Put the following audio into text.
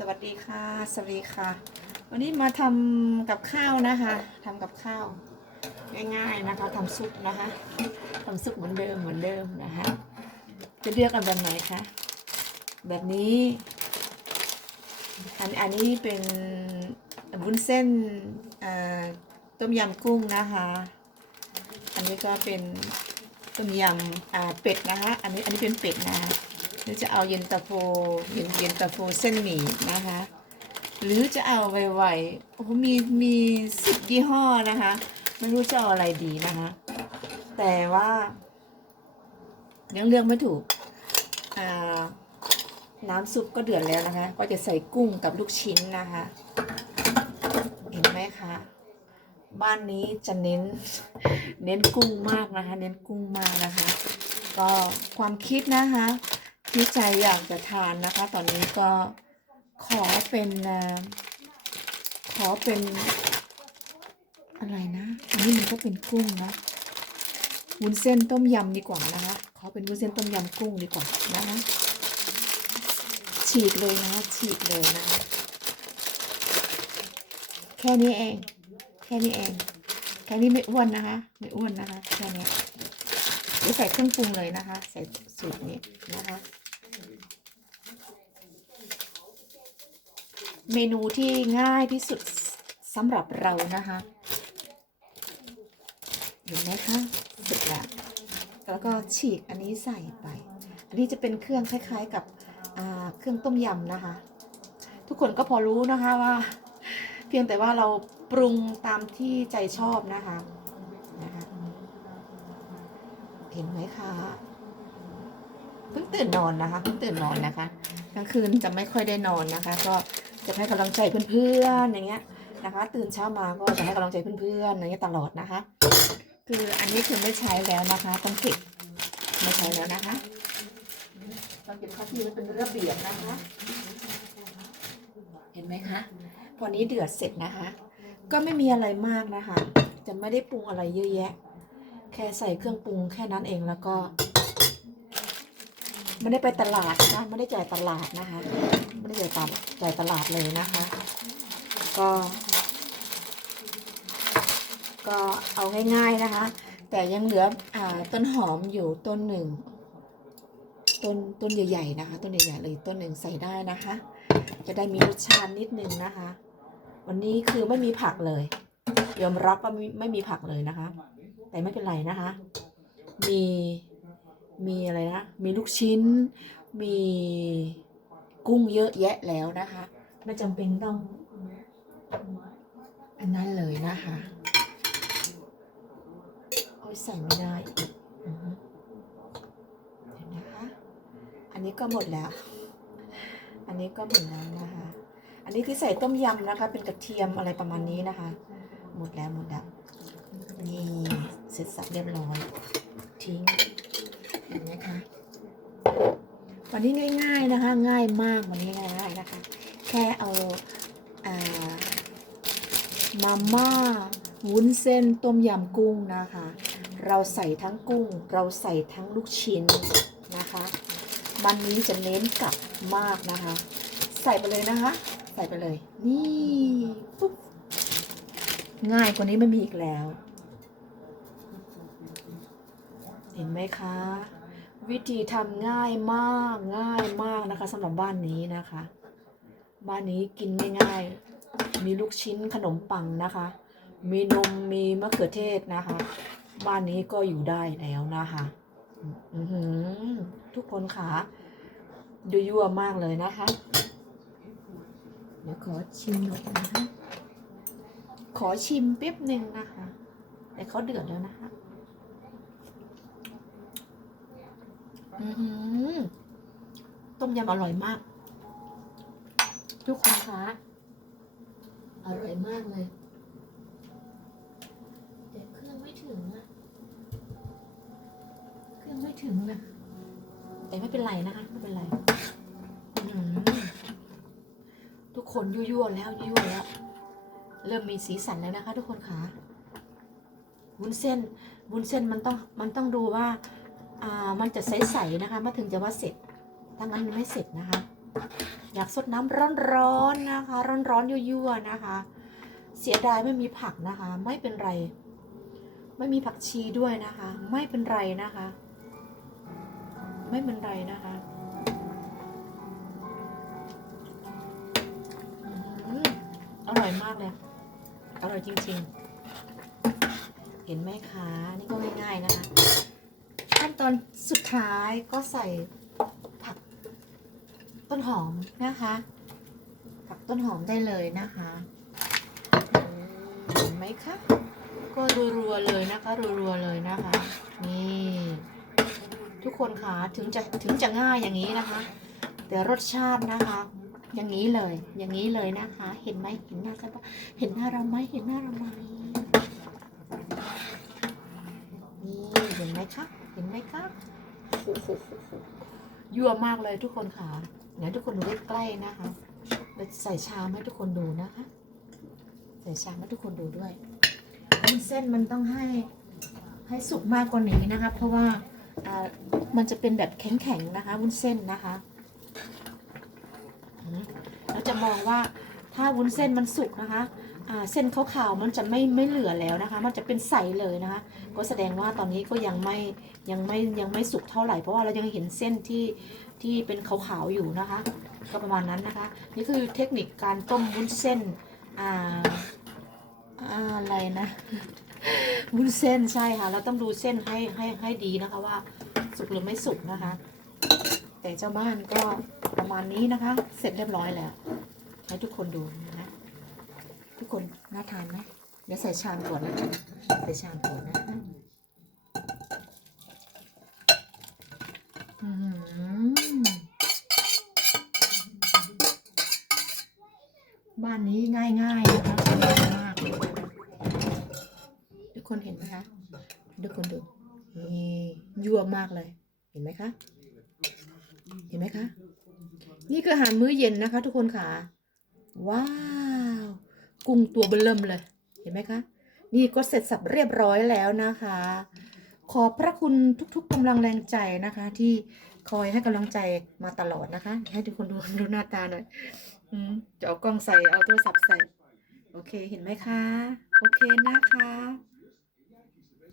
สวัสดีค่ะ สวัสดีค่ะ วันนี้มาทำกับข้าวนะคะทำกับข้าว ง่ายๆนะคะทำซุปนะคะทำซุปเหมือนเดิมเหมือนเดิมนะคะ จะเลือกกันแบบไหนคะแบบนี้ อันอันนี้เป็นวุ้นเส้นต้มยำกุ้งนะคะ อันนี้ก็เป็นต้มยำเป็ดนะคะ อันนี้อันนี้เป็นเป็ดนะคะ รือจะเอาเย็นตาโฟเย็นเย็นตาโฟเส้นหมี่นะคะ หรือจะเอาไวๆโอ้โหมีมีสิบยี่ห้อนะคะ ไม่รู้จะเอาอะไรดีนะคะ แต่ว่า ยังเลือกไม่ถูกอ่าน้ำซุปก็เดือดแล้วนะคะ ก็จะใส่กุ้งกับลูกชิ้นนะคะ เห็นไหมคะ บ้านนี้จะเน้น เน้นกุ้งมากนะคะ เน้นกุ้งมากนะคะ ก็ความคิดนะคะ ที่ใจอยากจะทานนะคะ ตอนนี้ก็ขอเป็นขอเป็นอะไรนะอันนี้มันก็เป็นกุ้งนะวุ้นเส้นต้มยำดีกว่านะคะขอเป็นวุ้นเส้นต้มยำกุ้งดีกว่านะคะฉีกเลยนะฉีกเลยนะคะแค่นี้เอง แค่นี้เองแค่นี้ไม่อ้วนนะคะ ไม่อ้วนนะคะแค่นี้ ยเดี๋ยวใส่เครื่องปรุงเลยนะคะ ใส่สูตรนี้นะคะ เมนูที่ง่ายที่สุดสำหรับเรานะคะเห็นไหมคะเสร็จแล้วแล้วก็ฉีกอันนี้ใส่ไป อันนี้จะเป็นเครื่องคล้าย ๆกับเครื่องต้มยำนะคะ ทุกคนก็พอรู้นะคะว่า เพียงแต่ว่าเราปรุงตามที่ใจชอบนะคะเห็นไหมคะเพิ่งตื่นนอนนะคะเพิ่งตื่นนอนนะคะกลางคืนจะไม่ค่อยได้นอนนะคะ ก็จะให้กำลังใจเพื่อนๆอย่างเงี้ยนะคะ ตื่นเช้ามาก็จะให้กำลังใจเพื่อนๆอย่างเงี้ยตลอดนะคะ คืออันนี้คือไม่ใช้แล้วนะคะต้องเก็บไม่ใช้แล้วนะคะต้องเก็บเข้าที่ไว้เป็นระเบียบนะคะ เห็นไหมคะพอนี้เดือดเสร็จนะคะ ก็ไม่มีอะไรมากนะคะ จะไม่ได้ปรุงอะไรเยอะแยะแค่ใส่เครื่องปรุงแค่นั้นเองแล้วก็ไม่ได้ไปตลาดนะไม่ได้จ่ายตลาดนะคะไม่ได้จ่ายตลาดจ่ายตลาดเลยนะคะ ก็ ก็เอาง่าย ๆนะคะ แต่ยังเหลืออต้นหอมอยู่ต้นหนึ่งต้นต้นใหญ่ๆนะคะ ต้นใหญ่ๆเลยต้นหนึ่งใส่ได้นะคะ จะได้มีรสชาตินิดนึงนะคะ วันนี้คือไม่มีผักเลยยอมรับว่าไม่ไม่มีผักเลยนะคะ แต่ไม่เป็นไรนะคะ มีมีอะไรนะ มีลูกชิ้น มีกุ้งเยอะแยะแล้วนะคะ ไม่จำเป็นต้องอันนั้นเลยนะคะโอ้ยใส่ไม่ได้เดี๋ยวนะคะ อันนี้ก็หมดแล้ว อันนี้ก็หมดแล้วนะคะ อันนี้ที่ใส่ต้มยำนะคะ เป็นกระเทียมอะไรประมาณนี้นะคะ หมดแล้วหมดแล้ว สร็จสับเรียบร้อย ทิ้งเห็นไหมคะวันนี้ง่ายๆนะคะ ง่ายมากวันนี้ง่ายๆนะคะ แค่เอาอ่ามาม่าวุ้นเส้นต้มยำกุ้งนะคะ เราใส่ทั้งกุ้ง เราใส่ทั้งลูกชิ้นนะคะวันนี้จะเน้นกลับมากนะคะ ใส่ไปเลยนะคะ ใส่ไปเลย นี่ปุ๊บง่ายกว่านี้ไม่มีอีกแล้ว เห็นไหมคะ วิธีทำง่ายมากง่ายมากนะคะสำหรับบ้านนี้นะคะ บ้านนี้กินง่ายๆมีลูกชิ้นขนมปังนะคะ มีนมมีมะเขือเทศนะคะ บ้านนี้ก็อยู่ได้แล้วนะคะทุกคนค่ะดูยั่วมากเลยนะคะ เดี๋ยวขอชิมหน่อยนะคะ ขอชิมแป๊บหนึ่งนะคะ แต่เขาเดือดแล้วนะคะ อือหือ ต้มยำอร่อยมาก ทุกคนคะอร่อยมากเลยแต่เครื่องไม่ถึงอะเครื่องไม่ถึงนะแต่ไม่เป็นไรนะคะไม่เป็นไรทุกคนยั่วๆแล้วยั่วแล้ว เริ่มมีสีสันแล้วนะคะ ทุกคนคะวุ้นเส้นวุ้นเส้นมันต้องมันต้องดูว่า มันจะใสๆนะคะมาถึงจะว่าเสร็จถ้างั้นมันไม่เสร็จนะคะ อยากสดน้ำร้อนๆนะคะ ร้อนๆยั่วๆนะคะ เสียดายไม่มีผักนะคะ ไม่เป็นไร ไม่มีผักชีด้วยนะคะ ไม่เป็นไรนะคะ ไม่เป็นไรนะคะอืมอร่อยมากเลย อร่อยจริงๆ เห็นไหมคะ นี่ก็ง่ายๆนะคะ ขั้นตอนสุดท้ายก็ใส่ผักต้นหอมนะคะ ผักต้นหอมได้เลยนะคะเห็นไหมคะ ก็รัวๆเลยนะคะรัวๆเลยนะคะ นี่ ทุกคนคะถึงจะถึงจะง่ายอย่างนี้นะคะ แต่รสชาตินะคะ อย่างนี้เลย อย่างนี้เลยนะคะ เห็นไหมเห็นหน้ากันปะเห็นหน้าเราไหมเห็นหน้าเราไหมนี่เห็นไหมคะ ห็นไหมคะโอ้โหยั่วมากเลยทุกคนค่ะเดี๋ยวทุกคนดูใกล้ๆนะคะเราใส่ชามให้ทุกคนดูนะคะ ใส่ชามให้ทุกคนดูด้วยวุ้นเส้นมันต้องให้ให้สุกมากกว่านี้นะคะ เพราะว่ามันจะเป็นแบบแข็งๆนะคะวุ้นเส้นนะคะเราจะมองว่าถ้าวุ้นเส้นมันสุกนะคะ เส้นขาวๆมันจะไม่ไม่เหลือแล้วนะคะ มันจะเป็นใสเลยนะคะ ก็แสดงว่าตอนนี้ก็ยังไม่ยังไม่ยังไม่สุกเท่าไหร่เพราะว่าเรายังเห็นเส้นที่ที่เป็นขาวๆอยู่นะคะ ก็ประมาณนั้นนะคะ นี่คือเทคนิคการต้มวุ้นเส้นอ่าอะไรนะวุ้นเส้นใช่ค่ะ เราต้องดูเส้นให้ให้ให้ดีนะคะว่าสุกหรือไม่สุกนะคะ แต่เจ้าบ้านก็ประมาณนี้นะคะ เสร็จเรียบร้อยแล้ว ให้ทุกคนดูนะ ทุกคนน่าทานไหมเดี๋ยวใส่ชามก่อนนะคะใส่ชามก่อนนะคะบ้านนี้ง่ายๆนะคะง่ายมากทุกคนเห็นไหมคะทุกคนดูนี่ยั่วมากเลย เห็นไหมคะ เห็นไหมคะ นี่คืออาหารมื้อเย็นนะคะ ทุกคนค่ะ ว้าว กุ้งตัวเบิ่มเลย เห็นไหมคะ นี่ก็เสร็จสับเรียบร้อยแล้วนะคะ ขอบพระคุณทุกๆกำลังแรงใจนะคะ ที่คอยให้กำลังใจมาตลอดนะคะ ให้ทุกคนดูดูหน้าตาหน่อยจะเอากล้องใส่เอาโทรศัพท์ใส่ โอเคเห็นไหมคะ โอเคนะคะ